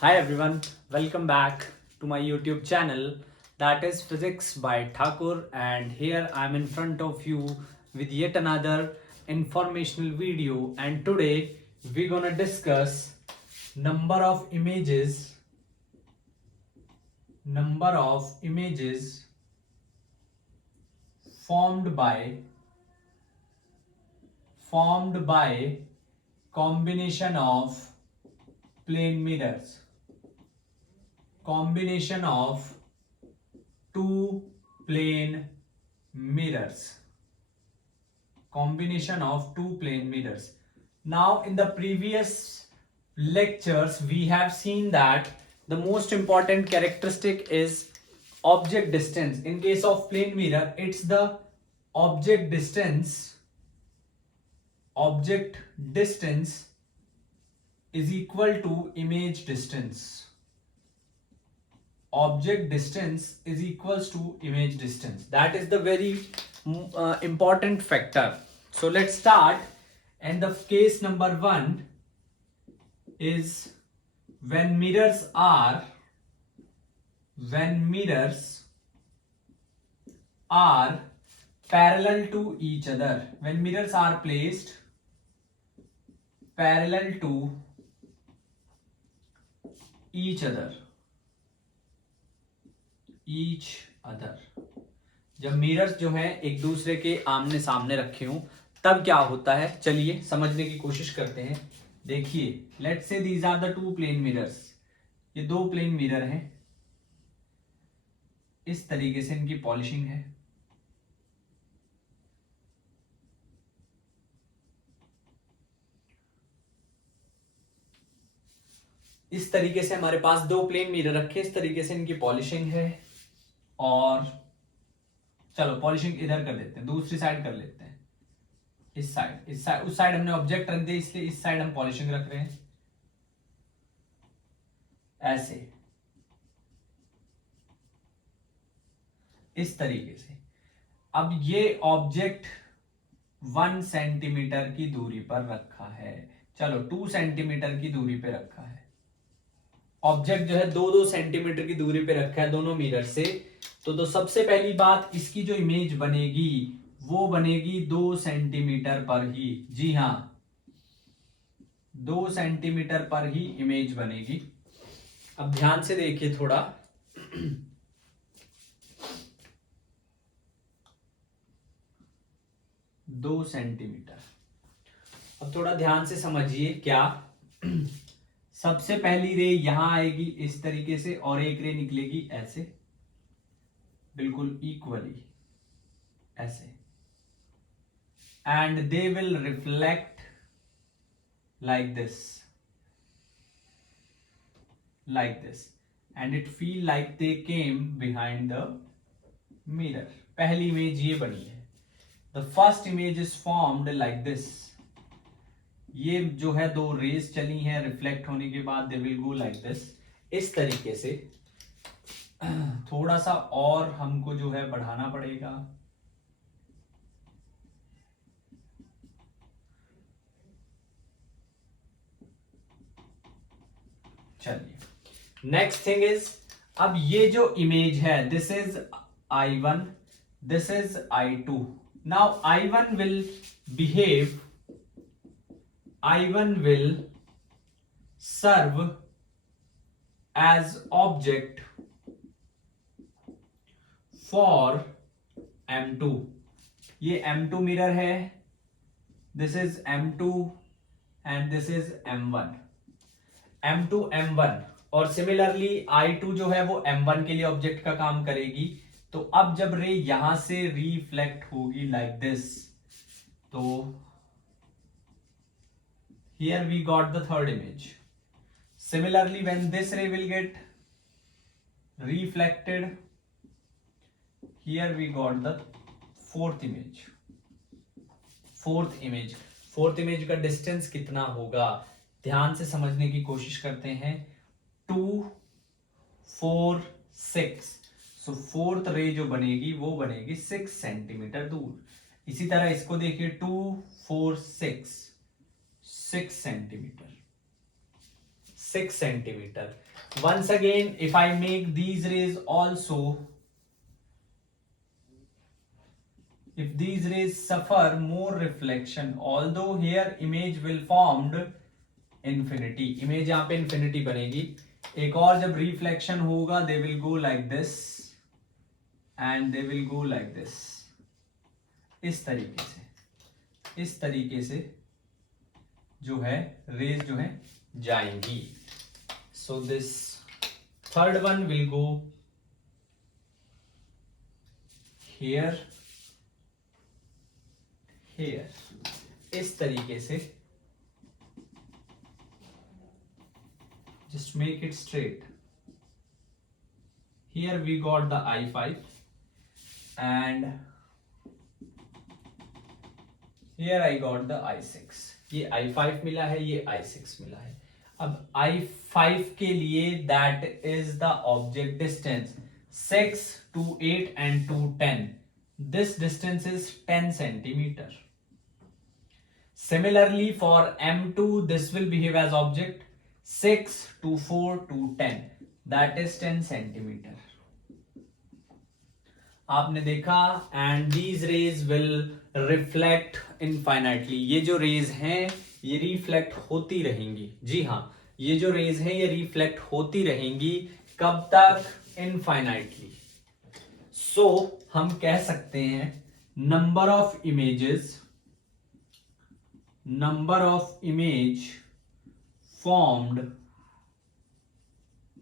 Hi everyone, welcome back to my YouTube channel that is Physics by Thakur, and here I am in front of you with yet another informational video. And today we're gonna discuss number of images formed by combination of plane mirrors, combination of two plane mirrors, combination of two plane mirrors. Now in the previous lectures we have seen that the most important characteristic is object distance. In case of plane mirror, it's the object distance is equal to image distance. Object distance is equals to image distance. That is the very important factor. So let's start. And the case number one is when mirrors are parallel to each other. When mirrors are placed parallel to each other. जब mirrors जो हैं एक दूसरे के आमने सामने रखे हों तब क्या होता है, चलिए समझने की कोशिश करते हैं. देखिए, let's say these are the two plane mirrors. ये दो प्लेन मिरर हैं. इस तरीके से इनकी पॉलिशिंग है. इस तरीके से हमारे पास दो प्लेन मिरर रखे, इस तरीके से इनकी पॉलिशिंग है. और चलो पॉलिशिंग इधर कर लेते हैं, दूसरी साइड कर लेते हैं. इस साइड उस साइड हमने ऑब्जेक्ट रख दिया, इसलिए इस साइड हम पॉलिशिंग रख रहे हैं ऐसे, इस तरीके से. अब ये ऑब्जेक्ट 1 सेंटीमीटर की दूरी पर रखा है. चलो 2 सेंटीमीटर की दूरी पे रखा है. ऑब्जेक्ट जो है 2-2 सेंटीमीटर की दूरी पे रखा है दोनों मिरर से. तो सबसे पहली बात, इसकी जो इमेज बनेगी वो बनेगी 2 सेंटीमीटर पर ही. जी हां, 2 सेंटीमीटर पर ही इमेज बनेगी. अब ध्यान से देखिए थोड़ा. दो सेंटीमीटर. अब थोड़ा ध्यान से समझिए. क्या सबसे पहली रे यहां आएगी इस तरीके से, और एक रे निकलेगी ऐसे, बिल्कुल इक्वली ऐसे. And they will reflect like this, and it feel like they came behind the mirror. पहली इमेज ये बनी है. The first image is formed like this. ये जो है दो रेज चली हैं, रिफ्लेक्ट होने के बाद they will go like this, इस तरीके से. थोड़ा सा और हमको जो है बढ़ाना पड़ेगा. चलिए, नेक्स्ट थिंग इज, अब ये जो इमेज है, this is I1, this is I2. Now I1 will serve as object for M2. ये M2 मिरर है, this is M2 and this is M1. M2 M1. और सिमिलरली I2 जो है वो M1 के लिए ऑब्जेक्ट का काम करेगी. तो अब जब रे यहां से रिफ्लेक्ट होगी लाइक दिस, तो here we got the third image. Similarly, when this ray will get reflected, here we got the fourth image. fourth image का डिस्टेंस कितना होगा, ध्यान से समझने की कोशिश करते हैं. 2, 4, 6. सो फोर्थ रे जो बनेगी वो बनेगी 6 सेंटीमीटर दूर. इसी तरह इसको देखिए, 2, 4, 6 centimetre. Once again, if I make these rays also, if these rays suffer more reflection, although here image will formed infinity, image यहाँ पे infinity बनेगी. एक और जब reflection होगा, they will go like this and they will go like this. इस तरीके से जो है rays जो है जाएंगी. So this third one will go here, here, इस तरीके से. Just make it straight. Here we got the I5 and here I got the I6. ये I5 मिला है, ये I6 मिला है. अब I5 के लिए that is the object distance 6 to 8 and to 10. This distance is 10 centimeter. Similarly for M2 this will behave as object 6 to 4 to 10, that is 10 centimeter. आपने देखा and these rays will reflect infinitely. ये जो rays हैं ये reflect होती रहेंगी. जी हाँ, ये जो rays हैं ये reflect होती रहेंगी. कब तक? Infinitely. So हम कह सकते हैं number of image formed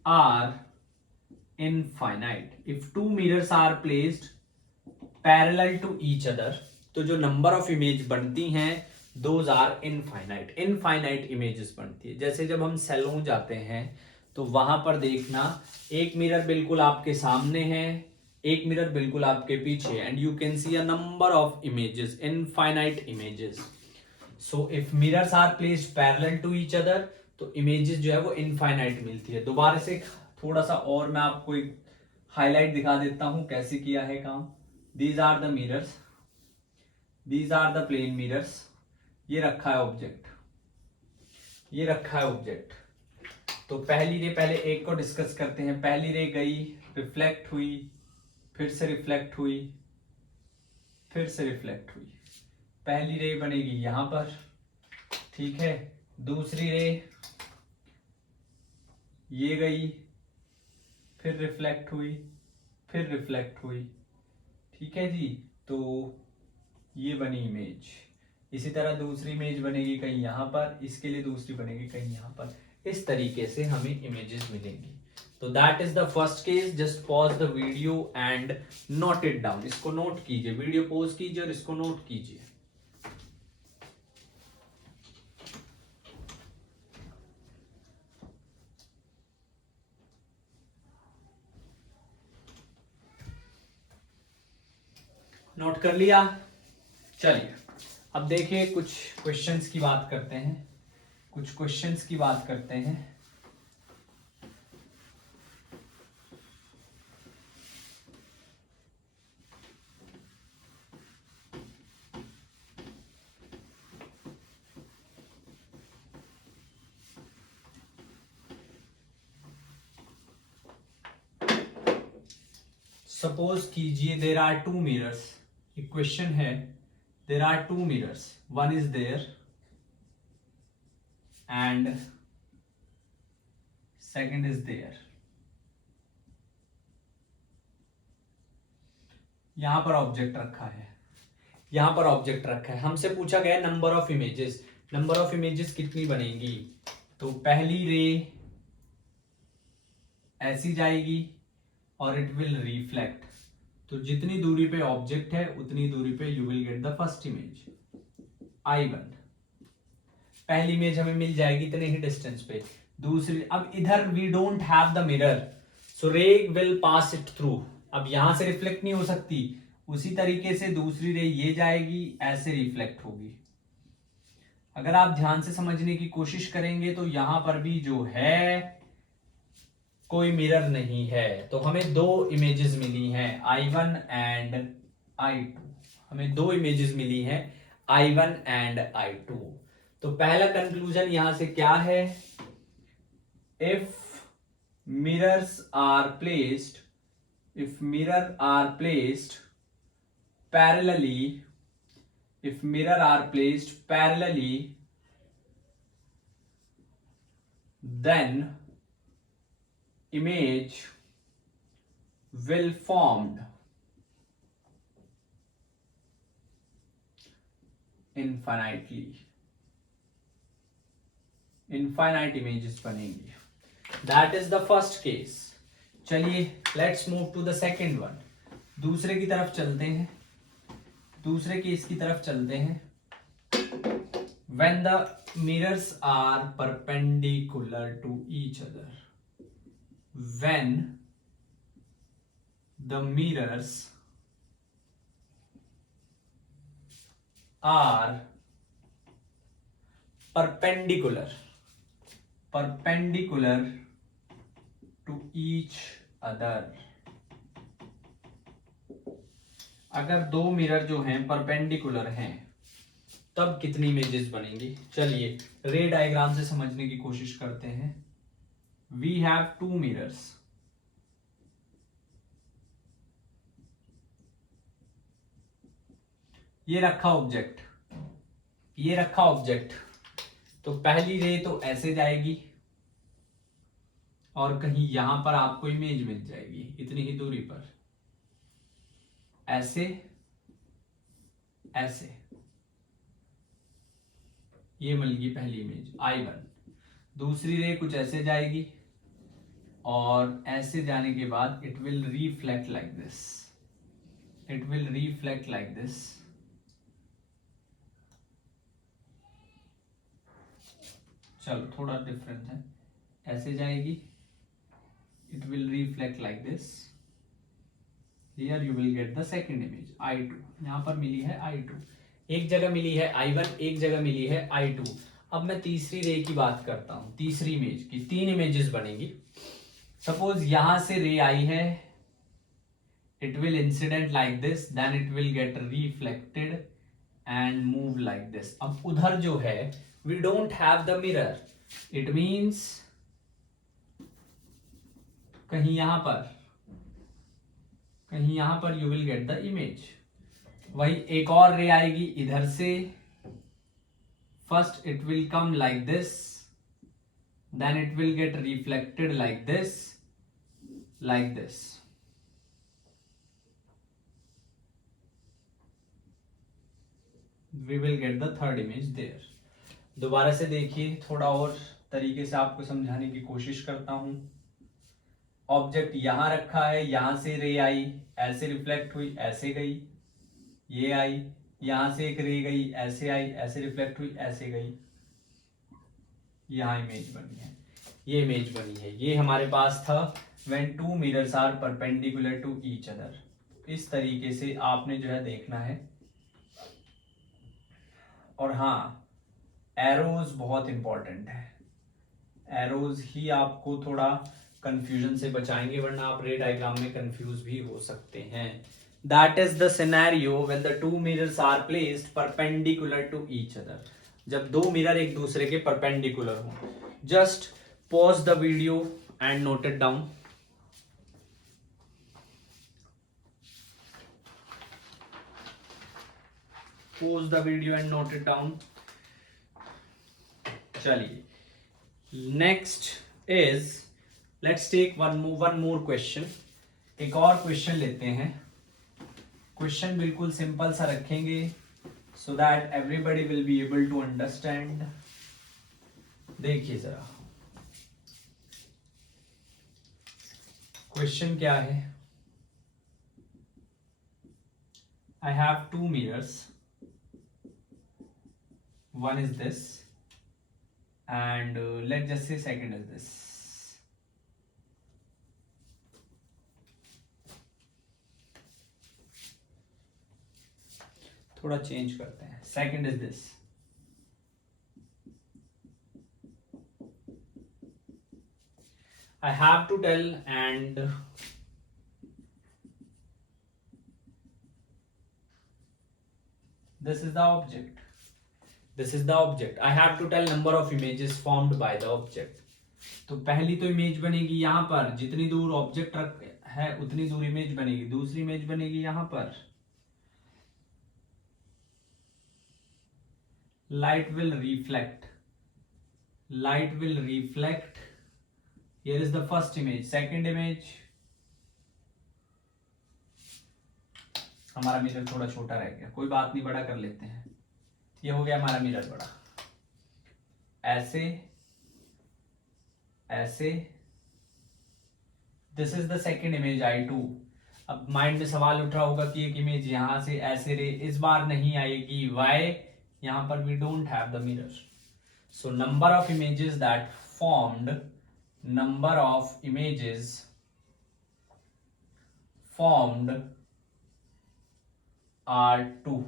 are infinite. If two mirrors are placed parallel to each other, तो जो number of image बनती हैं those are infinite. Infinite images बनती है. जैसे जब हम सैलून जाते हैं तो वहां पर देखना एक मिरर बिल्कुल आपके सामने है, एक मिरर बिल्कुल आपके पीछे, and you can see a number of images, infinite images. So if mirrors are placed parallel to each other तो images जो है वो infinite मिलती है. दोबारा से थोड़ा सा और मैं आपको एक हाईलाइट दिखा देता हूं कैसे किया है काम. These are the mirrors, these are the plane mirrors. ये रखा है ऑब्जेक्ट, ये रखा है ऑब्जेक्ट. तो पहली रे, पहले एक को डिस्कस करते हैं. पहली रे गई, रिफ्लेक्ट हुई, फिर से रिफ्लेक्ट हुई, फिर से रिफ्लेक्ट हुई. पहली रे बनेगी यहां पर, ठीक है. दूसरी रे ये गई, फिर रिफ्लेक्ट हुई, फिर रिफ्लेक्ट हुई, ठीक है जी. तो ये बनी इमेज. इसी तरह दूसरी इमेज बनेगी कहीं यहां पर, इसके लिए दूसरी बनेगी कहीं यहां पर. इस तरीके से हमें इमेजेस मिलेंगी. तो that is the first case. Just pause the video and note it down. इसको नोट कीजिए, वीडियो पॉज कीजिए और इसको नोट कीजिए. नोट कर लिया? चलिए अब देखिए कुछ क्वेश्चंस की बात करते हैं. कुछ क्वेश्चंस की बात करते हैं. सपोज कीजिए देयर आर टू मिरर्स. एक क्वेश्चन है, there are two mirrors, one is there and second is there. यहां पर ऑब्जेक्ट रखा है, यहां पर ऑब्जेक्ट रखा है. हमसे पूछा गया number of images. Number of images कितनी बनेंगी? तो पहली रे ऐसी जाएगी और इट विल रिफ्लेक्ट. तो जितनी दूरी पे ऑब्जेक्ट है उतनी दूरी पे you will get the first image I1. पहली इमेज हमें मिल जाएगी इतने ही डिस्टेंस पे. दूसरी, अब इधर we don't have the mirror, so ray will pass it through. अब यहां से रिफ्लेक्ट नहीं हो सकती, उसी तरीके से दूसरी रे ये जाएगी, ऐसे रिफ्लेक्ट होगी. अगर आप ध्यान से समझने की कोशिश करेंगे तो यहां पर भी जो है कोई मिरर नहीं है. तो हमें दो इमेजेस मिली हैं, I1 एंड I2. हमें दो इमेजेस मिली हैं, I1 एंड I2. तो पहला कंक्लूजन यहां से क्या है? If mirrors are placed, if mirror are placed parallelly, if mirror are placed parallelly, then image will formed infinitely, infinite images बनेंगी. That is the first case. चलिए let's move to the second one. दूसरे की तरफ चलते हैं, दूसरे case की तरफ चलते हैं. When the mirrors are perpendicular to each other, when the mirrors are perpendicular to each other, अगर दो मिरर जो हैं परपेंडिकुलर हैं तब कितनी इमेजेस बनेंगी. चलिए रे डायग्राम से समझने की कोशिश करते हैं. वी हैव टू मिरर्स, ये रखा ऑब्जेक्ट, ये रखा ऑब्जेक्ट. तो पहली रे तो ऐसे जाएगी और कहीं यहां पर आपको इमेज मिल जाएगी इतनी ही दूरी पर, ऐसे ऐसे. ये मिल गई पहली इमेज I1. दूसरी रे कुछ ऐसे जाएगी और ऐसे जाने के बाद it will reflect like this, it will reflect like this. चलो थोड़ा डिफरेंस है, ऐसे जाएगी, it will reflect like this. Here you will get the second image I2. यहां पर मिली है I2, एक जगह मिली है I1, एक जगह मिली है I2. अब मैं तीसरी रे की बात करता हूं, तीसरी इमेज की. तीन इमेजेस बनेगी. सपोज यहां से रे आई है, it will incident like this, then it will get reflected and move like this. अब उधर जो है we don't have the mirror, it means कहीं यहां पर you will get the image. वही एक और रे आएगी इधर से, first it will come like this, then it will get reflected like this, like this. We will get the third image there. दोबारा से देखिए, थोड़ा और तरीके से आपको समझाने की कोशिश करता हूं. ऑब्जेक्ट यहां रखा है, यहां से रे आई, ऐसे रिफ्लेक्ट हुई, ऐसे गई, ये आई, यहां से एक रे गई, ऐसे आई, ऐसे रिफ्लेक्ट हुई, ऐसे गई, यहां इमेज बनी है, ये इमेज बनी है. ये हमारे पास था when two mirrors are perpendicular to each other. इस तरीके से आपने जो है देखना है. और हाँ, एरोज बहुत इंपॉर्टेंट है. एरोज ही आपको थोड़ा कंफ्यूजन से बचाएंगे, वरना आप रे डायग्राम में कंफ्यूज भी हो सकते हैं. That is the scenario when the two mirrors are placed perpendicular to each other. जब दो मिरर एक दूसरे के परपेंडिकुलर हो. Just pause the video and note it down. Pause the video and note it down. चलिए, next is let's take one more question. एक और question लेते हैं. क्वेश्चन बिल्कुल सिंपल सा रखेंगे so that everybody will be able to understand. देखिए जरा क्वेश्चन क्या है. I have two mirrors, one is this and let's just say second is this. थोड़ा चेंज करते हैं. Second is this. I have to tell and this is the object. This is the object. I have to tell number of images formed by the object. तो पहली तो image बनेगी यहां पर, जितनी दूर ऑब्जेक्ट है उतनी दूर इमेज बनेगी। दूसरी इमेज बनेगी यहां पर, light will reflect, light will reflect, here is the first image, second image, हमारा मिरर थोड़ा छोटा रह गया, कोई बात नहीं, बड़ा कर लेते हैं। ये हो गया हमारा मिरर बड़ा, ऐसे ऐसे, this is the second image I2। अब माइंड में सवाल उठ रहा होगा कि एक इमेज यहां से ऐसे रे इस बार नहीं आएगी, वाई? यहां पर we don't have the mirror, so number of images that formed, number of images formed are 2,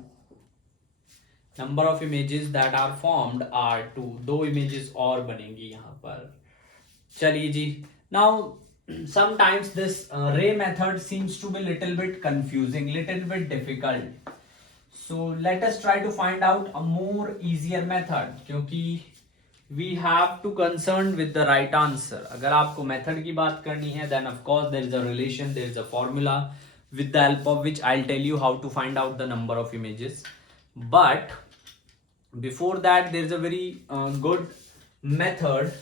number of images that are formed are 2, 2 images और बनेंगी यहां पर। चलिए जी, now sometimes this ray method seems to be little bit confusing, little bit difficult, so let us try to find out a more easier method, क्योंकि we have to concern with the right answer। अगर आपको method की बात करनी है then of course there is a relation, there is a formula with the help of which I'll tell you how to find out the number of images, but before that there is a very good method,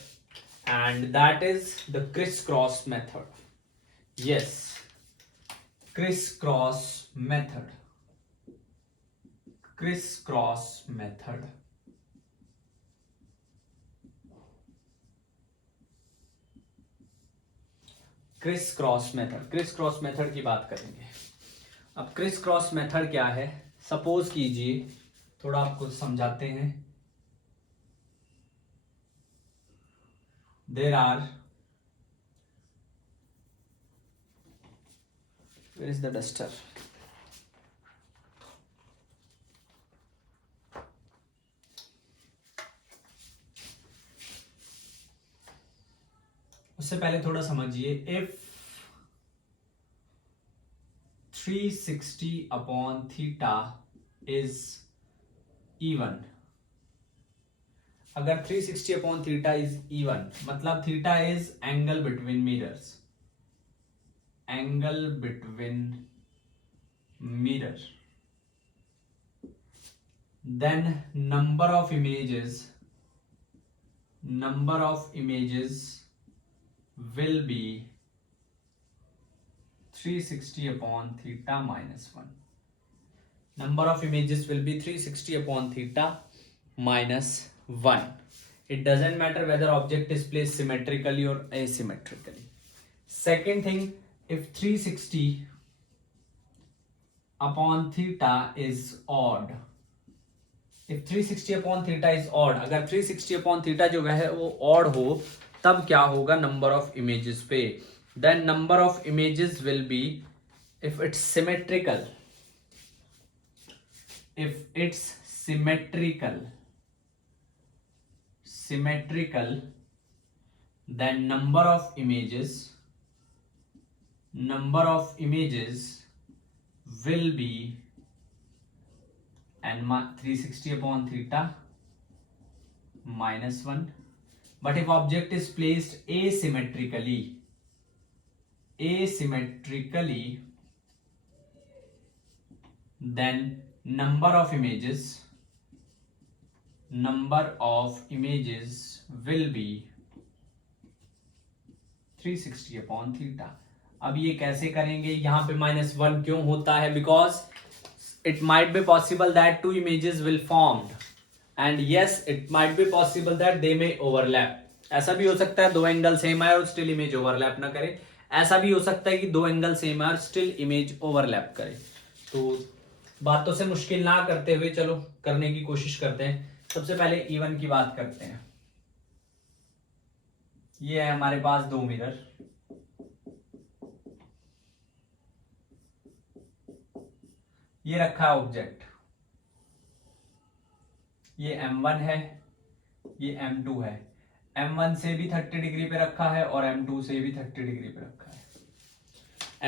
and that is the crisscross method। Yes, crisscross method, crisscross method। crisscross method, crisscross method की बात करेंगे। अब crisscross method क्या है, suppose कीजिए, थोड़ा आपको समझाते हैं। There are, where is the duster? उससे पहले थोड़ा समझिए, if 360 upon theta is even, अगर 360 upon theta is even, मतलब theta is angle between mirrors, angle between mirror, then number of images will be 360 upon theta minus 1, number of images will be 360 upon theta minus 1। It doesn't matter whether object is placed symmetrically or asymmetrically। Second thing, if 360 upon theta is odd, if 360 upon theta is odd, अगर 360 upon theta जो है वो odd हो, तब क्या होगा number of images पे, then number of images will be, if it's symmetrical, if it's symmetrical, then number of images will be and 360 upon theta minus 1। but if object is placed asymmetrically, then number of images will be 360 upon theta। अब ये कैसे करेंगे, यहाँ पे -1 क्यों होता है, because it might be possible that two images will formed, and yes it might be possible that they may overlap। ऐसा भी हो सकता है दो एंगल सेम है और स्टिल इमेज ओवरलैप ना करे, ऐसा भी हो सकता है कि दो एंगल सेम है और स्टिल इमेज ओवरलैप करे। तो बातों से मुश्किल ना करते हुए चलो करने की कोशिश करते हैं। सबसे पहले इवन की बात करते हैं। ये है हमारे पास दो मिरर, ये रखा है ऑब्जेक्ट, ये M1 है, ये M2 है। M1 से भी 30 डिग्री पे रखा है और M2 से भी 30 डिग्री पे रखा है।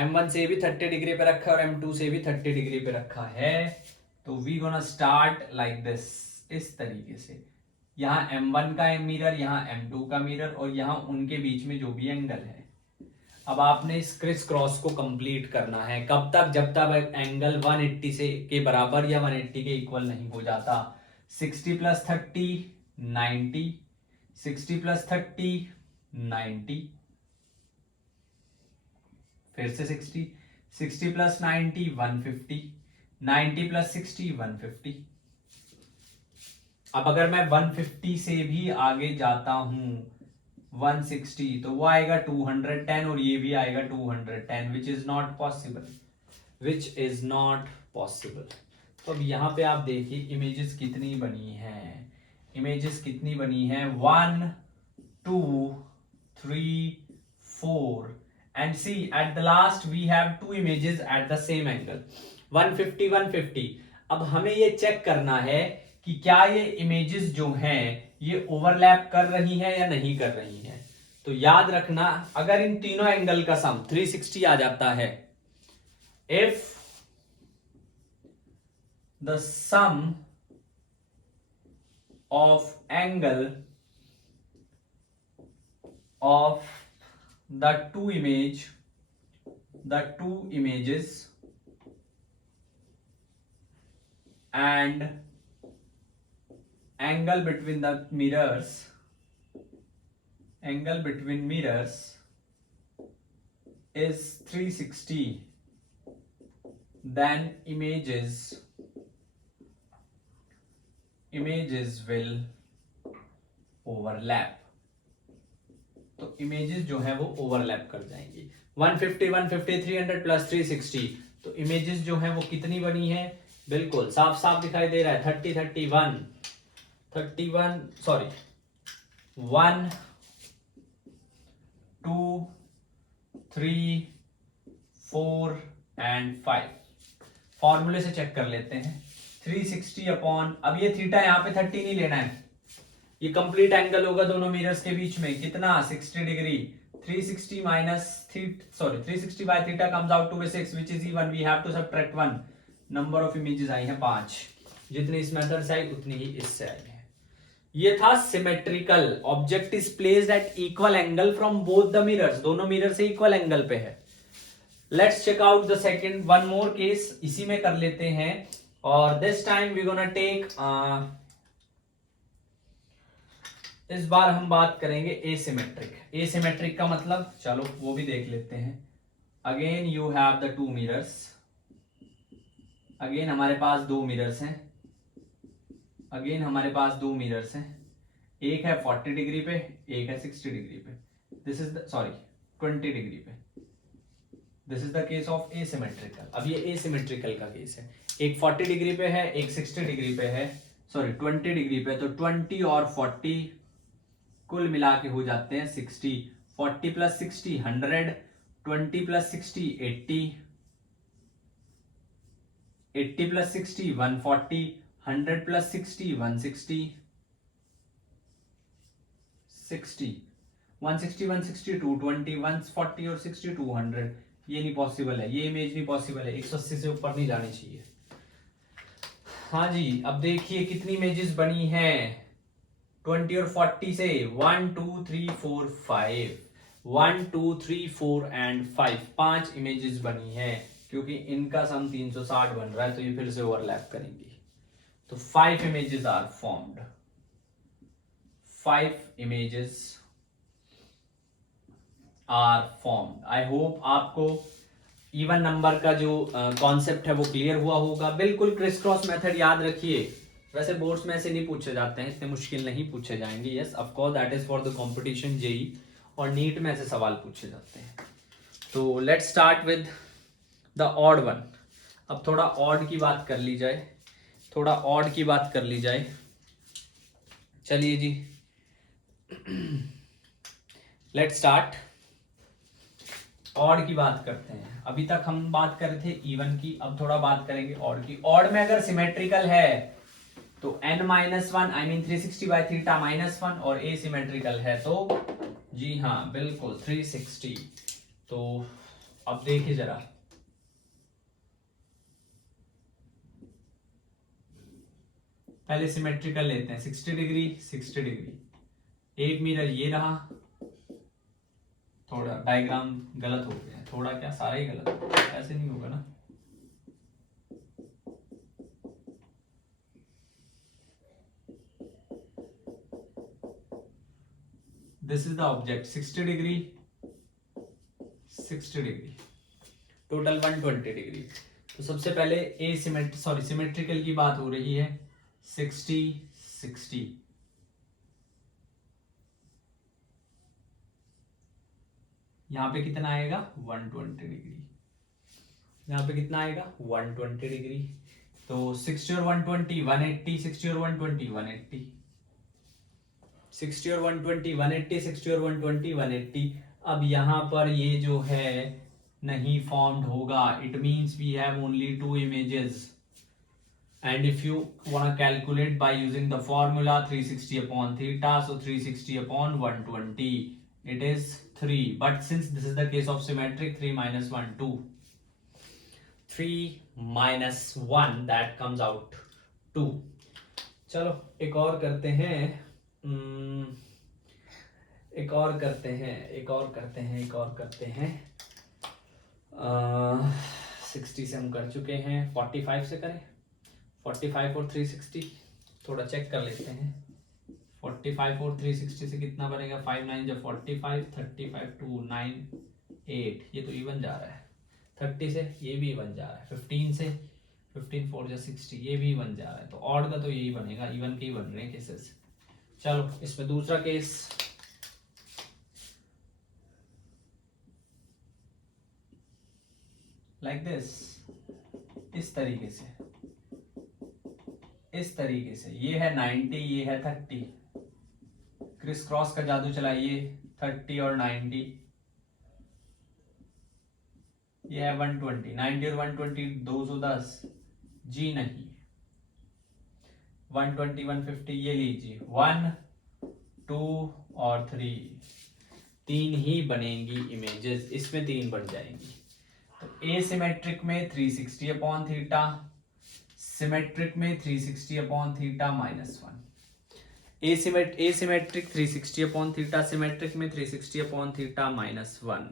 M1 से भी 30 डिग्री पे रखा है और M2 से भी 30 डिग्री पे रखा है। तो we gonna start like this, इस तरीके से। यहाँ M1 का मिरर, यहाँ M2 का मिरर, और यहाँ उनके बीच में जो भी एंगल है। अब आपने इस क्रिस क्रॉस को कंप्लीट करना है कब तक? जब तक एंगल 180 से के बराबर या 180 के इक्वल नहीं हो जाता। 60 + 30 90, 60 + 30 90, फिर से 60, 60 + 90 150, 90 + 60 150। अब अगर मैं 150 से भी आगे जाता हूं 160, तो वो आएगा 210 और ये भी आएगा 210, which is not possible, which is not possible. तो अब यहाँ पे आप देखिए इमेजेस कितनी बनी हैं, इमेजेस कितनी बनी हैं, 1 2 3 4, and see at the last we have two images at the same angle, 150 150। अब हमें ये चेक करना है कि क्या ये इमेजेस जो हैं ये ओवरलैप कर रही हैं या नहीं कर रही हैं। तो याद रखना, अगर इन तीनों एंगल का सम 360 आ जाता है, if the sum of angle of the two images and angle between mirrors is 360, then images will overlap। तो इमेजेस जो है वो ओवरलैप कर जाएंगी। 150 150 300 + 360, तो इमेजेस जो है वो कितनी बनी है, बिल्कुल साफ साफ दिखाई दे रहा है, 30 31 31, सॉरी 1 2 3 4 एंड 5। फॉर्मूले से चेक कर लेते हैं, 360 अपॉन, अब ये थीटा यहाँ पे 30 नहीं लेना है, ये कंप्लीट एंगल होगा दोनों मिरर्स के बीच में, कितना 60 डिग्री। 360 minus 360 by theta comes out to be 6 which is even, we have to subtract 1। Number of images आई हैं 5, जितनी इस मेथड से आई उतनी ही इससे आई है। ये था symmetrical, object is placed at equal angle from both the mirrors, दोनों मिरर से इक्वल एंगल पे है। Let's check out the second, one more case इसी में कर लेते हैं, और this time we gonna take इस बार हम बात करेंगे एसिमेट्रिक। एसिमेट्रिक का मतलब चलो वो भी देख लेते हैं। Again you have the two mirrors, again हमारे पास दो मिरर्स हैं, अगेन हमारे पास दो मिरर्स हैं, एक है 40 डिग्री पे, एक है 60 डिग्री पे, दिस इज द 20 डिग्री पे। This is the case of asymmetrical. अब ये एसिमेट्रिकल का केस है, एक 40 डिग्री पे है, एक 60 डिग्री पे है, 20 डिग्री पे, तो 20 और 40 कुल मिला के हो जाते हैं 60, 40 + 60 100, 20 + 60 80, 80 + 60 140, 100 + 60 160, 60 160 160 220, 140 और 60 200। ये नहीं पॉसिबल है, ये इमेज नहीं पॉसिबल है, 180 से ऊपर नहीं जानी चाहिए। हाँ जी, अब देखिए कितनी इमेजेस बनी हैं 20 और 40 से, 1 2 3 4 5, 1 2 3 4 एंड 5, 5 इमेजेस बनी हैं, क्योंकि इनका सम 360 बन रहा है, तो ये फिर से ओवरलैप करेंगी। तो 5 images are formed, 5 images are formed. I hope आपको इवन नंबर का जो कॉन्सेप्ट है वो क्लियर हुआ होगा। बिल्कुल क्रिस क्रॉस मेथड याद रखिए, वैसे बोर्ड्स में से नहीं पूछे जाते हैं, इतने मुश्किल नहीं पूछे जाएंगे। Yes of course that is for the competition JEE, और नीट में ऐसे सवाल पूछे जाते हैं। तो let's start with the odd one. अब थोड़ा ऑड की बात कर ली जाए, थोड़ा ऑड की बात कर ली जाए। चलिए जी लेट्स स्टार्ट, ऑड की बात करते हैं। अभी तक हम बात कर रहे थे इवन की, अब थोड़ा बात करेंगे ऑड की। ऑड में अगर सिमेट्रिकल है तो n-1 I mean 360 by theta -1, और एसिमेट्रिकल है तो जी हाँ बिल्कुल 360। तो अब देखिए जरा, पहले सिमेट्रिकल लेते हैं, 60 डिग्री 60 डिग्री, एक मिरर ये रहा, थोड़ा डायग्राम गलत हो गया, थोड़ा क्या सारा ही गलत हो गया, ऐसे नहीं होगा ना। This is the object, 60 degree 60 degree, total 120 degree. तो सबसे पहले सिमेट्रिकल की बात हो रही है, 60 60, यहां पे कितना आएगा 120 डिग्री, यहां पे कितना आएगा 120 डिग्री। तो 60 और 120 180, 60 और 120 180, 60 और 120 180, 60 और 120 180। अब यहां पर ये जो है नहीं फॉर्म्ड होगा, it means we have only two images, and if you want to calculate by using the formula 360 upon theta, so 360 upon 120, it is 3, but since this is the case of symmetric, 3 minus 1 2, 3 minus 1 that comes out 2। चलो एक और करते हैं, एक और करते हैं 60 से हम कर चुके हैं, 45 से करें, 45 और 360 थोड़ा चेक कर लेते हैं। 45 और 360 से कितना बनेगा, 5 9 जब 45, 35 2 9 8, ये तो इवन जा रहा है। 30 से ये भी इवन जा रहा है, 15 से 15 4 जा 60, ये भी इवन जा रहा है। तो ऑड का तो यही बनेगा, इवन के ही बन रहे हैं केसेस। चलो इसमें दूसरा केस, लाइक दिस, इस तरीके से, इस तरीके से, ये है 90, ये है 30, क्रिस क्रॉस का जादू चलाइए, 30 और 90, ये है 120, 90 और 120 210, जी नहीं, 120 150, ये लीजिए 1 2 और 3, तीन ही बनेंगी इमेजेस, इसमें तीन बन जाएंगी। तो एसिमेट्रिक में 360 अपॉन थीटा, सिमेट्रिक में 360 upon theta minus 1, asymmetric 360 upon theta, symmetric में 360 अपॉन थीटा माइनस 1।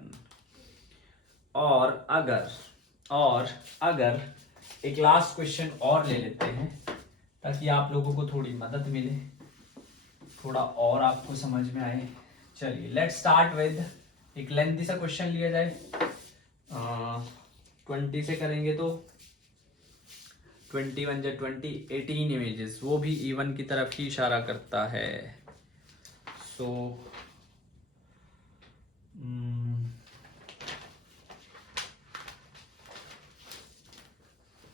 और अगर एक लास्ट क्वेश्चन और ले लेते हैं ताकि आप लोगों को थोड़ी मदद मिले, थोड़ा और आपको समझ में आए। चलिए लेट्स स्टार्ट विद एक लेंथी सा क्वेश्चन लिया जाए, 20 से करेंगे तो 21 जा 20, 18 इमेजेस, वो भी इवन की तरफ ही इशारा करता है। सो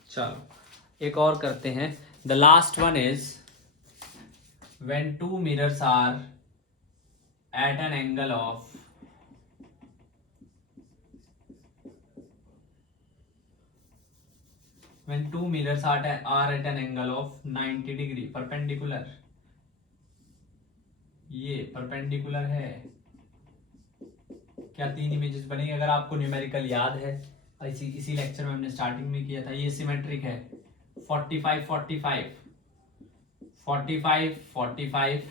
चलो एक और करते हैं। The last one is when two mirrors are at an angle of when two mirrors are at an angle of 90 degree perpendicular, ये परपेंडिकुलर है, क्या तीन इमेजेस बनेंगे? अगर आपको न्यूमेरिकल याद है, इसी लेक्चर में हमने स्टार्टिंग में किया था, ये सिमेट्रिक है, 45 45 45 45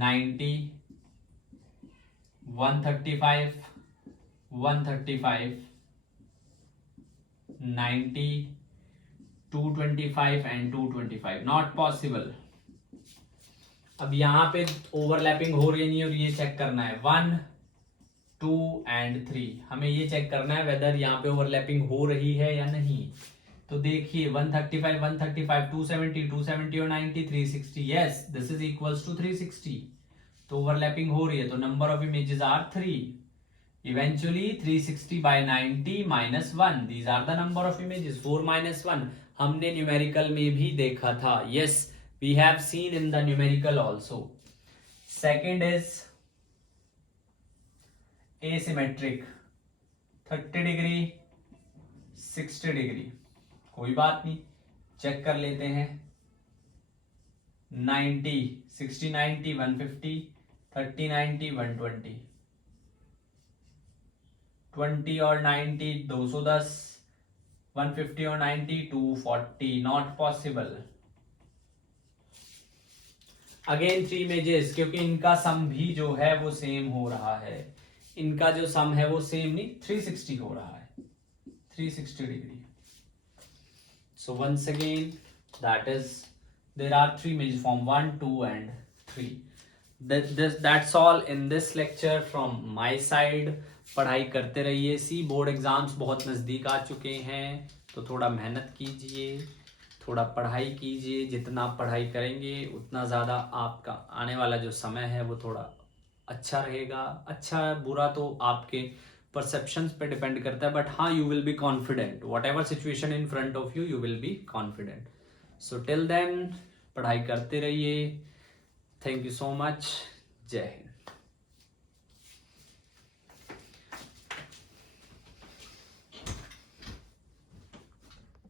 90 135 135 90 225 एंड 225, नॉट पॉसिबल। अब यहां पे ओवरलैपिंग हो रही नहीं, और ये चेक करना है 1 2 एंड 3, हमें ये चेक करना है वेदर यहाँ पे ओवरलैपिंग हो रही है या नहीं। तो देखिए 135 135 270 270 और 90 360, yes this is equals to 360, तो ओवरलैपिंग हो रही है, तो number of images are 3। Eventually 360 by 90 minus 1, these are the number of images, 4 minus 1 हमने न्यूमेरिकल में भी देखा था, yes we have seen in the numerical also। Second is asymmetric, 30 degree 60 degree, कोई बात नहीं, चेक कर लेते हैं। 90 60 90 150, 30 90 120, 20 और 90 210, 150 और 90 240, नॉट पॉसिबल। अगेन 3 इमेजेस, क्योंकि इनका सम भी जो है वो सेम हो रहा है, इनका जो सम है वो सेम नहीं 360 हो रहा है, 360 degree. So once again, that is, there are 3 images form 1, 2 and 3. That's all in this lecture from my side. पढ़ाई करते रहिए. सी बोर्ड एग्जाम्स बहुत नज़दीक आ चुके हैं, तो थोड़ा मेहनत कीजिए, थोड़ा पढ़ाई कीजिए. जितना आप पढ़ाई करेंगे उतना ज़्यादा आपका आने वाला जो समय है वो थोड़ा अच्छा रहेगा. अच्छा बुरा तो आपके परसेप्शंस पे डिपेंड करता है, बट हाँ, you will be confident. Whatever situation in front of you, you will be confident. So till then पढ़ाई करते रहिए. Thank you so much. जय हिंद.